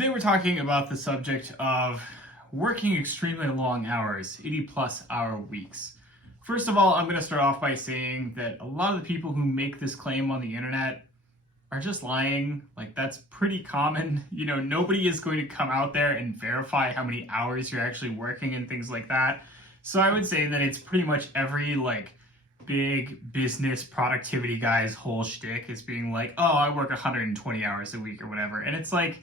Today we're talking about the subject of working extremely long hours, 80+ hour weeks. First of all, I'm going to start off by saying that a lot of the people who make this claim on the internet are just lying. Like, that's pretty common. You know, nobody is going to come out there and verify how many hours you're actually working and things like that. So I would say that it's pretty much every big business productivity guy's whole shtick is being like, oh, I work 120 hours a week or whatever. And it's like,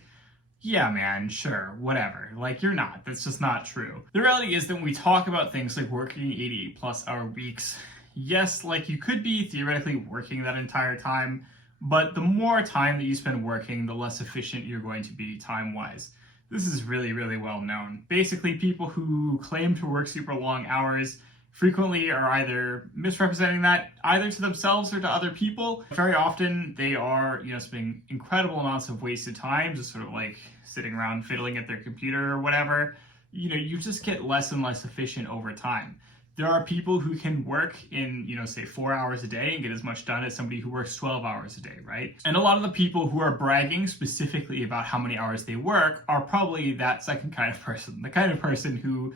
yeah, man, sure, whatever. Like, you're not. That's just not true. The reality is that when we talk about things like working 88+ hour weeks, yes, like, you could be theoretically working that entire time, but the more time that you spend working, the less efficient you're going to be time-wise. This is really, really well known. Basically, people who claim to work super long hours frequently are either misrepresenting that either to themselves or to other people. Very often they are, spending incredible amounts of wasted time, just sort of like sitting around fiddling at their computer or whatever. You just get less and less efficient over time. There are people who can work in, say 4 hours a day and get as much done as somebody who works 12 hours a day, right? And a lot of the people who are bragging specifically about how many hours they work are probably that second kind of person, the kind of person who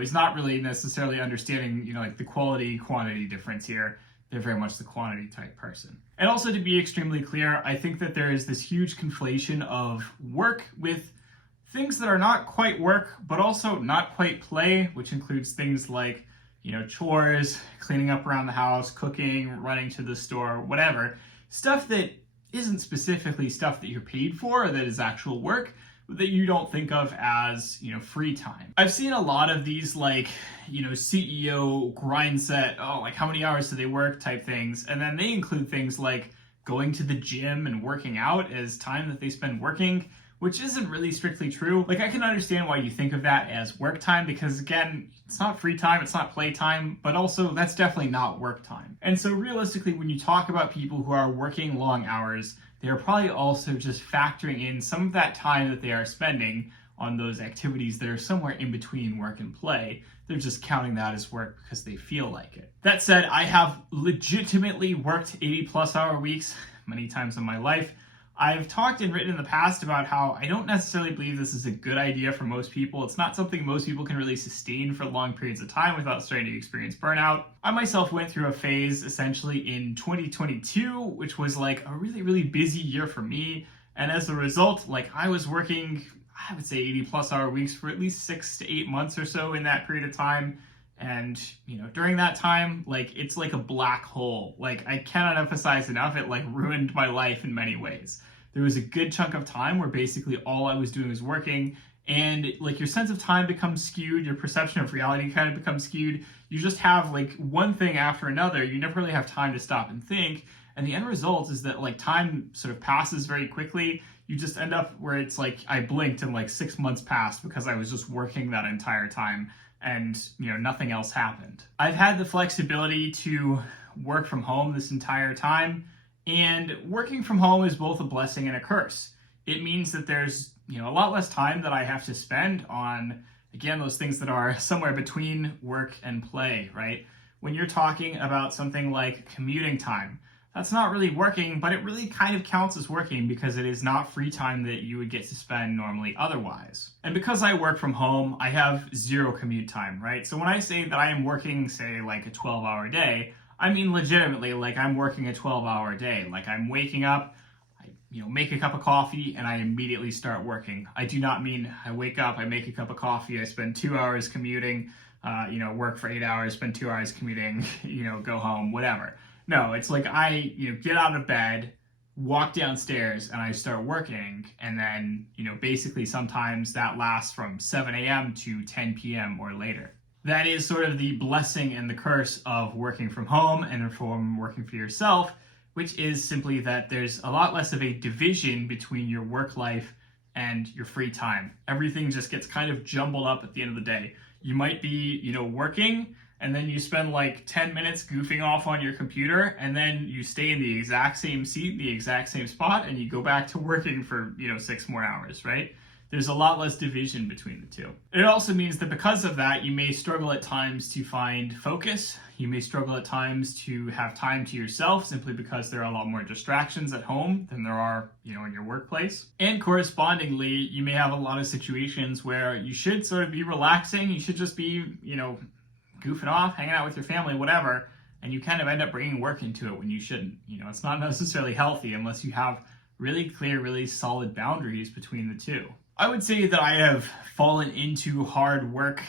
is not really necessarily understanding, the quality-quantity difference here. They're very much the quantity type person. And also, to be extremely clear, I think that there is this huge conflation of work with things that are not quite work, but also not quite play, which includes things like, chores, cleaning up around the house, cooking, running to the store, whatever. Stuff that isn't specifically stuff that you're paid for or that is actual work, that you don't think of as, free time. I've seen a lot of these CEO grind set, how many hours do they work type things. And then they include things like going to the gym and working out as time that they spend working, which isn't really strictly true. Like, I can understand why you think of that as work time because, again, it's not free time, it's not play time, but also that's definitely not work time. And so realistically, when you talk about people who are working long hours, they are probably also just factoring in some of that time that they are spending on those activities that are somewhere in between work and play. They're just counting that as work because they feel like it. That said, I have legitimately worked 80+ hour weeks many times in my life. I've talked and written in the past about how I don't necessarily believe this is a good idea for most people. It's not something most people can really sustain for long periods of time without starting to experience burnout. I myself went through a phase essentially in 2022, which was like a really, really busy year for me. And as a result, I was working, I would say 80+ hour weeks for at least 6 to 8 months or so in that period of time. And, during that time, it's like a black hole. I cannot emphasize enough, it ruined my life in many ways. There was a good chunk of time where basically all I was doing was working, and your sense of time becomes skewed, your perception of reality kind of becomes skewed. You just have one thing after another. You never really have time to stop and think. And the end result is that time sort of passes very quickly. You just end up where it's I blinked and 6 months passed because I was just working that entire time. And, nothing else happened. I've had the flexibility to work from home this entire time, and working from home is both a blessing and a curse. It means that there's, a lot less time that I have to spend on, again, those things that are somewhere between work and play, right? When you're talking about something like commuting time, that's not really working, but it really kind of counts as working because it is not free time that you would get to spend normally otherwise. And because I work from home, I have zero commute time, right? So when I say that I am working, say, a 12-hour day, I mean legitimately, I'm working a 12-hour day. I'm waking up, I make a cup of coffee, and I immediately start working. I do not mean I wake up, I make a cup of coffee, I spend 2 hours commuting, work for 8 hours, spend 2 hours commuting, go home, whatever. No, it's I, get out of bed, walk downstairs, and I start working. And then, basically sometimes that lasts from 7 a.m. to 10 p.m. or later. That is sort of the blessing and the curse of working from home and from working for yourself, which is simply that there's a lot less of a division between your work life and your free time. Everything just gets kind of jumbled up at the end of the day. You might be, working, and then you spend 10 minutes goofing off on your computer, and then you stay in the exact same seat, the exact same spot, and you go back to working for, 6 more hours, right? there's a lot less division between the two. It also means that because of that, you may struggle at times to find focus. You may struggle at times to have time to yourself simply because there are a lot more distractions at home than there are, in your workplace. And correspondingly, you may have a lot of situations where you should sort of be relaxing. You should just be, goofing off, hanging out with your family, whatever. And you kind of end up bringing work into it when you shouldn't. It's not necessarily healthy unless you have really clear, really solid boundaries between the two. I would say that I have fallen into hard work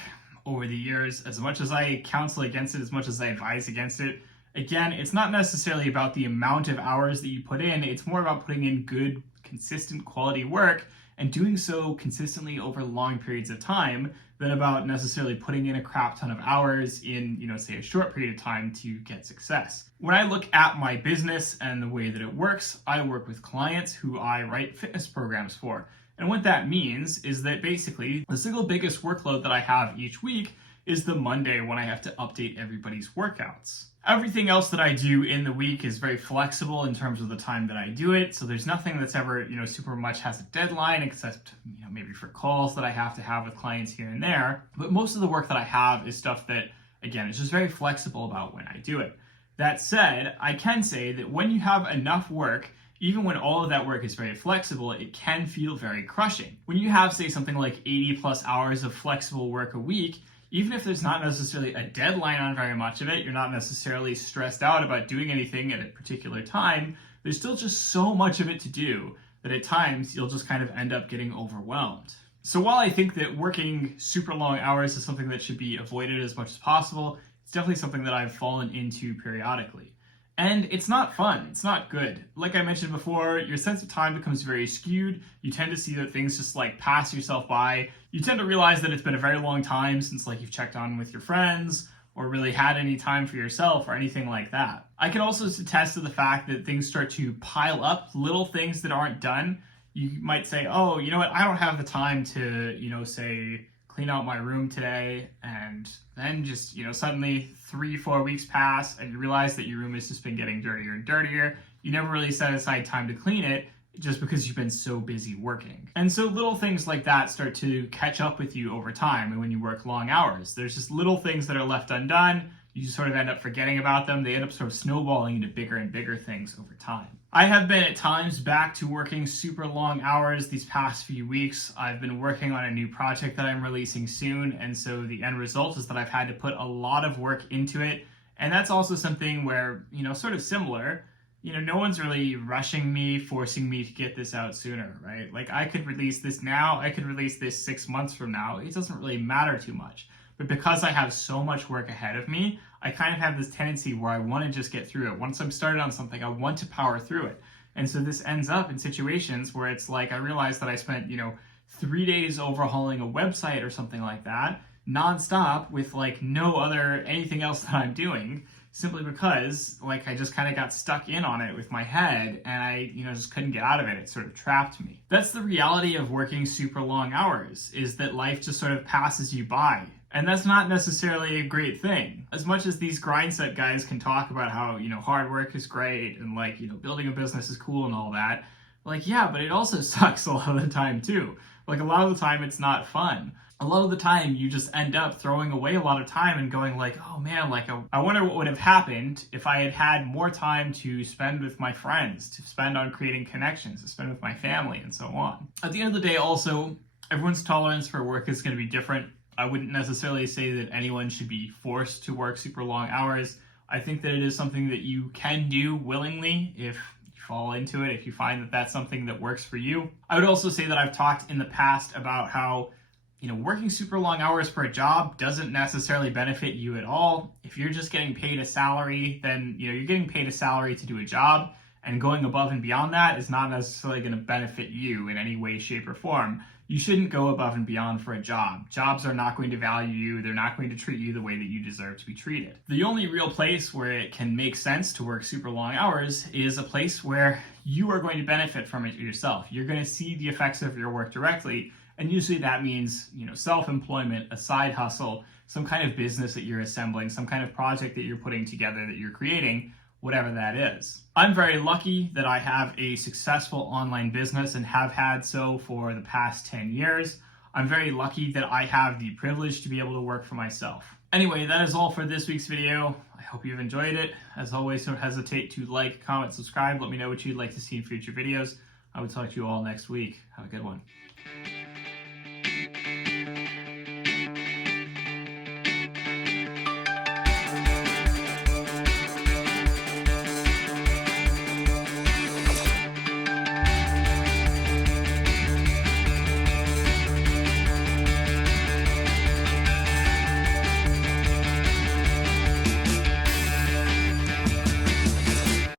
over the years. As much as I counsel against it, as much as I advise against it, again, it's not necessarily about the amount of hours that you put in. It's more about putting in good, consistent quality work and doing so consistently over long periods of time than about necessarily putting in a crap ton of hours in, say a short period of time to get success. When I look at my business and the way that it works, I work with clients who I write fitness programs for. And what that means is that basically the single biggest workload that I have each week is the Monday when I have to update everybody's workouts. Everything else that I do in the week is very flexible in terms of the time that I do it. So there's nothing that's ever, super much has a deadline except, maybe for calls that I have to have with clients here and there. But most of the work that I have is stuff that, again, is just very flexible about when I do it. That said, I can say that when you have enough work, even when all of that work is very flexible, it can feel very crushing. When you have, say, something like 80+ hours of flexible work a week, even if there's not necessarily a deadline on very much of it, you're not necessarily stressed out about doing anything at a particular time, there's still just so much of it to do that at times you'll just kind of end up getting overwhelmed. So while I think that working super long hours is something that should be avoided as much as possible, it's definitely something that I've fallen into periodically. And it's not fun. It's not good. Like I mentioned before, your sense of time becomes very skewed. You tend to see that things just pass yourself by. You tend to realize that it's been a very long time since you've checked on with your friends or really had any time for yourself or anything like that. I can also attest to the fact that things start to pile up, little things that aren't done. You might say, oh, you know what? I don't have the time to, say, clean out my room today, and then just, suddenly 3-4 weeks pass and you realize that your room has just been getting dirtier and dirtier. You never really set aside time to clean it just because you've been so busy working. And so little things like that start to catch up with you over time. And when you work long hours, there's just little things that are left undone. You just sort of end up forgetting about them. They end up sort of snowballing into bigger and bigger things over time. I have been at times back to working super long hours these past few weeks. I've been working on a new project that I'm releasing soon, and so the end result is that I've had to put a lot of work into it. And that's also something where, sort of similar, no one's really rushing me, forcing me to get this out sooner, right? I could release this now, I could release this 6 months from now. It doesn't really matter too much. But because I have so much work ahead of me, I kind of have this tendency where I want to just get through it. Once I'm started on something, I want to power through it. And so this ends up in situations where it's I realized that I spent, 3 days overhauling a website or something like that, nonstop with no other anything else that I'm doing, simply because I just kind of got stuck in on it with my head and I, just couldn't get out of it. It sort of trapped me. That's the reality of working super long hours, is that life just sort of passes you by. And that's not necessarily a great thing. As much as these grind set guys can talk about how, hard work is great and building a business is cool and all that, yeah, but it also sucks a lot of the time too. A lot of the time it's not fun. A lot of the time you just end up throwing away a lot of time and going oh man, I wonder what would have happened if I had had more time to spend with my friends, to spend on creating connections, to spend with my family and so on. At the end of the day also, everyone's tolerance for work is going to be different. I wouldn't necessarily say that anyone should be forced to work super long hours. I think that it is something that you can do willingly if you fall into it, if you find that that's something that works for you. I would also say that I've talked in the past about how, working super long hours for a job doesn't necessarily benefit you at all. If you're just getting paid a salary, then, you're getting paid a salary to do a job, and going above and beyond that is not necessarily going to benefit you in any way, shape, or form. You shouldn't go above and beyond for a job. Jobs are not going to value you. They're not going to treat you the way that you deserve to be treated. The only real place where it can make sense to work super long hours is a place where you are going to benefit from it yourself. You're going to see the effects of your work directly. And usually that means, self-employment, a side hustle, some kind of business that you're assembling, some kind of project that you're putting together that you're creating, whatever that is. I'm very lucky that I have a successful online business and have had so for the past 10 years. I'm very lucky that I have the privilege to be able to work for myself. Anyway, that is all for this week's video. I hope you've enjoyed it. As always, don't hesitate to like, comment, subscribe. Let me know what you'd like to see in future videos. I will talk to you all next week. Have a good one.